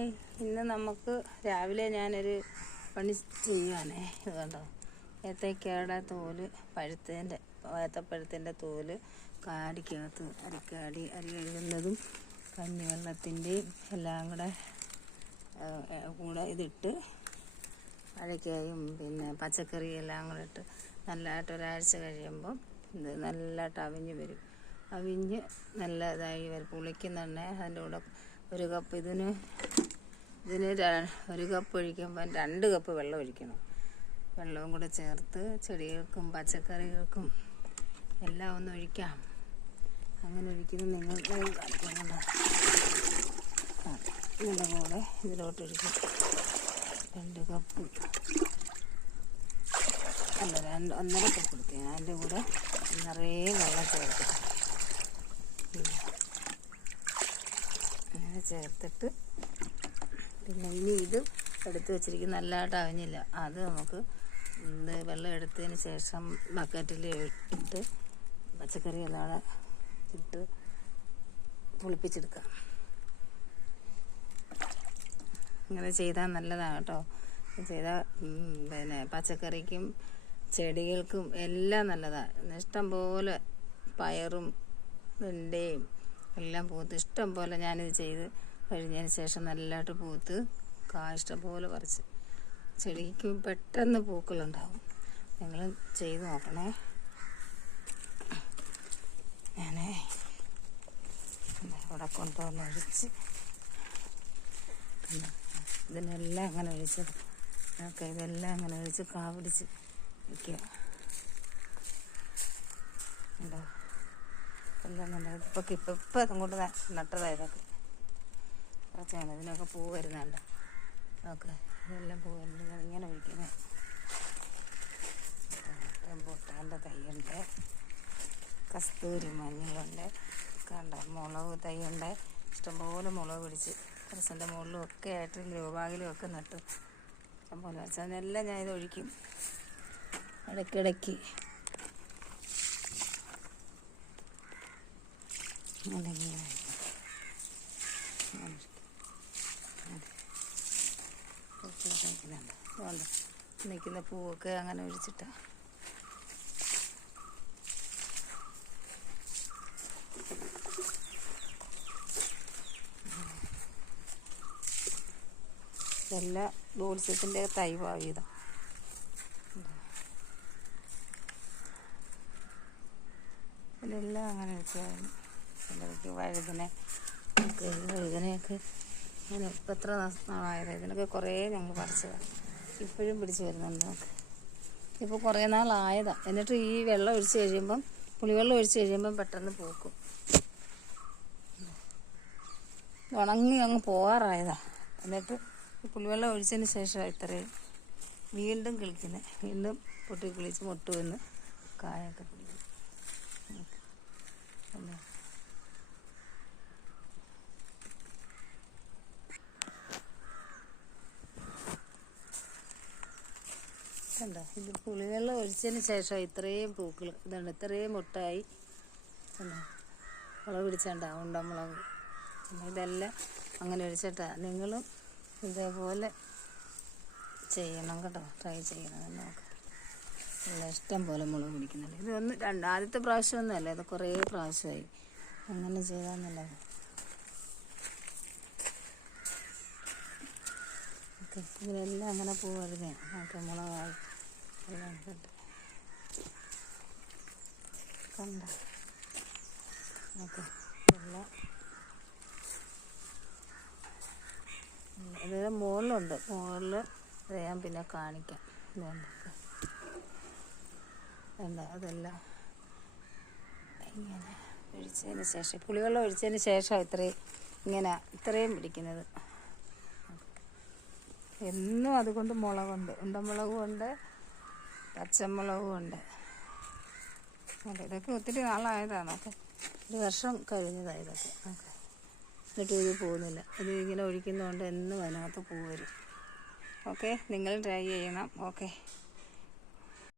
Hi, ഇന്ന് നമുക്ക് രാവിലെ ഞാനൊരു പണി ചെയ്യുവാണേ. ഇത് കണ്ടോ, ഏത്തയ്ക്കയുടെ തോല്, ഏത്തപ്പഴത്തിൻ്റെ തോല് കാടിക്കകത്ത് അരി കഴുകുന്നതും കഞ്ഞിവെള്ളത്തിൻ്റെയും എല്ലാം കൂടെ ഇതിട്ട് അഴയ്ക്കായും പിന്നെ പച്ചക്കറി എല്ലാം കൂടെ ഇട്ട് നല്ലതായിട്ട് ഒരാഴ്ച കഴിയുമ്പം ഇത് നല്ലതായിട്ട് അവിഞ്ഞ് വരും. അവിഞ്ഞ് നല്ല ഇതായി വരും, പുളിക്കുന്നുണ്ടേ. അതിൻ്റെ കൂടെ ഒരു കപ്പ് ഇതിന് 1 കപ്പ് ഒഴിക്കുമ്പം 2 കപ്പ് വെള്ളം ഒഴിക്കണം. വെള്ളവും കൂടെ ചേർത്ത് ചെടികൾക്കും പച്ചക്കറികൾക്കും എല്ലാം ഒന്ന് ഒഴിക്കാം. അങ്ങനെ ഒഴിക്കുന്നത് നിങ്ങൾക്ക് കാണിക്കുന്നുണ്ട്. ഇതിൻ്റെ കൂടെ ഇതിലോട്ട് ഒഴിക്കും 2 കപ്പ് അല്ല 1.5 കപ്പ് എടുക്കുക. അതിൻ്റെ കൂടെ നിറയെ വെള്ളം ചേർക്കും. അങ്ങനെ ചേർത്തിട്ട് പിന്നെ ഇനി ഇത് എടുത്ത് വെച്ചിരിക്കുന്ന നല്ലതായിട്ട് അവിഞ്ഞില്ല, അത് നമുക്ക് വെള്ളം എടുത്തതിന് ശേഷം ബക്കറ്റിൽ ഇട്ട് പച്ചക്കറി എല്ലാം ഇട്ട് പുളിപ്പിച്ചെടുക്കാം. ഇങ്ങനെ ചെയ്താൽ നല്ലതാണ് കേട്ടോ. ചെയ്താൽ പിന്നെ പച്ചക്കറിക്കും ചെടികൾക്കും എല്ലാം നല്ലതാണ്. ഇഷ്ടം പോലെ പയറും വെണ്ടയും എല്ലാം പൂത്ത് ഇഷ്ടം പോലെ ഞാനിത് ചെയ്ത് കഴിഞ്ഞതിന് ശേഷം നല്ലതായിട്ട് പൂത്ത് ഇഷ്ടം പോലെ പറിച്ച് ചെടിക്ക് പെട്ടെന്ന് പൂക്കളുണ്ടാവും. നിങ്ങൾ ചെയ്ത് നോക്കണേ. ഞാനേ ഇവിടെ കൊണ്ടുവന്ന് ഒഴിച്ച് ഇതിനെല്ലാം അങ്ങനെ ഒഴിച്ചത് ഇതെല്ലാം അങ്ങനെ ഒഴിച്ച് കാപിടിച്ച് വയ്ക്കുക. ഉണ്ടോ എല്ലാം നല്ല ഇപ്പം അങ്ങോട്ട് നട്ടതായതൊക്കെ കുറച്ചാണ്. ഇതിനൊക്കെ പൂ വരുന്നുണ്ട്. ഓക്കെ, ഇതെല്ലാം പൂ വരുന്നത് ഇങ്ങനെ ഒഴിക്കുന്നത്. റംബൂട്ടാൻ്റെ തൈയുണ്ട്, കസ്തൂരി മഞ്ഞളുണ്ട്, കണ്ട മുളക് തൈയുണ്ട്. ഇഷ്ടംപോലെ മുളക് പിടിച്ച് ടെറസിൻ്റെ മുകളിലും ഒക്കെ ആയിട്ട് ഗ്രൂബാഗിലും ഒക്കെ നട്ടു ഇഷ്ടംപോലെ വെച്ചാൽ അതിനെല്ലാം ഞാൻ ഇത് ഒഴിക്കും ഇടയ്ക്കിടയ്ക്ക്. അല്ലെങ്കിൽ അതുകൊണ്ട് നിൽക്കുന്ന പൂവൊക്കെ അങ്ങനെ ഒഴിച്ചിട്ട് ഇതെല്ലാം ബോൾസത്തിൻ്റെ തൈ ഭാവിയതാണ്. ഇതെല്ലാം അങ്ങനെ വെച്ചാൽ വഴുതനയൊക്കെ അങ്ങനെ ഇപ്പം എത്ര നാളായത്. ഇതിനൊക്കെ കുറേ ഞങ്ങൾ പറിച്ചതാണ്. ഇപ്പോഴും പിടിച്ച് വരുന്നുണ്ട് നമുക്ക്. ഇപ്പോൾ കുറേ നാളായതാണ്. എന്നിട്ട് ഈ വെള്ളം ഒഴിച്ച് കഴിയുമ്പം പുളിവെള്ളം ഒഴിച്ച് കഴിയുമ്പം പെട്ടെന്ന് പൂക്കും. ഉണങ്ങി അങ്ങ് പോകാറായതാണ്. എന്നിട്ട് ഈ പുളിവെള്ളം ഒഴിച്ചതിന് ശേഷം ഇത്രയും വീണ്ടും കിളിക്കുന്നത്. വീണ്ടും പൊട്ടി കിളിച്ച് മുട്ട് വന്ന് കായൊക്കെ പിടിക്കും. കണ്ടോ, ഇത് പുളിവെള്ളം ഒഴിച്ചതിന് ശേഷം ഇത്രയും പൂക്കൾ ഇതുണ്ട്, ഇത്രയും മുട്ടായി. മുളക് പിടിച്ചുണ്ടാവും, ഉണ്ടമുളക്. ഇതെല്ലാം അങ്ങനെ ഒഴിച്ചിട്ടാണ്. നിങ്ങളും ഇതേപോലെ ചെയ്യണം കേട്ടോ, ട്രൈ ചെയ്യണം. നോക്കാം, എല്ലാം ഇഷ്ടം പോലെ മുളക് പിടിക്കുന്നുണ്ട്. ഇതൊന്ന് ആദ്യത്തെ പ്രാവശ്യമൊന്നുമല്ല, ഇത് കുറേ പ്രാവശ്യമായി. അങ്ങനെ ചെയ്താൽ നല്ലത്. ഓക്കെ, ഇതിനെല്ലാം അങ്ങനെ പൂ വരുന്നേ. ഓക്കെ, മുളകായി എല്ലാം കണ്ട് കണ്ട. ഓക്കെ, എല്ലാം ഇത് മുകളിലുണ്ട്. മുകളിൽ ഞാൻ പിന്നെ കാണിക്കാം. ഇതുകൊണ്ടൊക്കെ എന്താ അതെല്ലാം ഇങ്ങനെ ഒഴിച്ചതിന് ശേഷം പുളിവെള്ളം ഒഴിച്ചതിന് ശേഷം ഇത്രയും പിടിക്കുന്നത്. എന്നും അതുകൊണ്ട് മുളകുണ്ട്, ഉണ്ടമുളകും ഉണ്ട്, പച്ചമുളകും ഉണ്ട്. ഇതൊക്കെ ഒത്തിരി നാളായതാണ്. ഓക്കെ, 1 വർഷം കഴിഞ്ഞതാണ് ഇതൊക്കെ. ഓക്കെ, എന്നിട്ട് ഇത് പോകുന്നില്ല. ഇത് ഇങ്ങനെ ഒഴിക്കുന്നതുകൊണ്ട് എന്നും അതിനകത്ത് പൂ വരും. ഓക്കെ, നിങ്ങൾ ട്രൈ ചെയ്യണം. ഓക്കെ.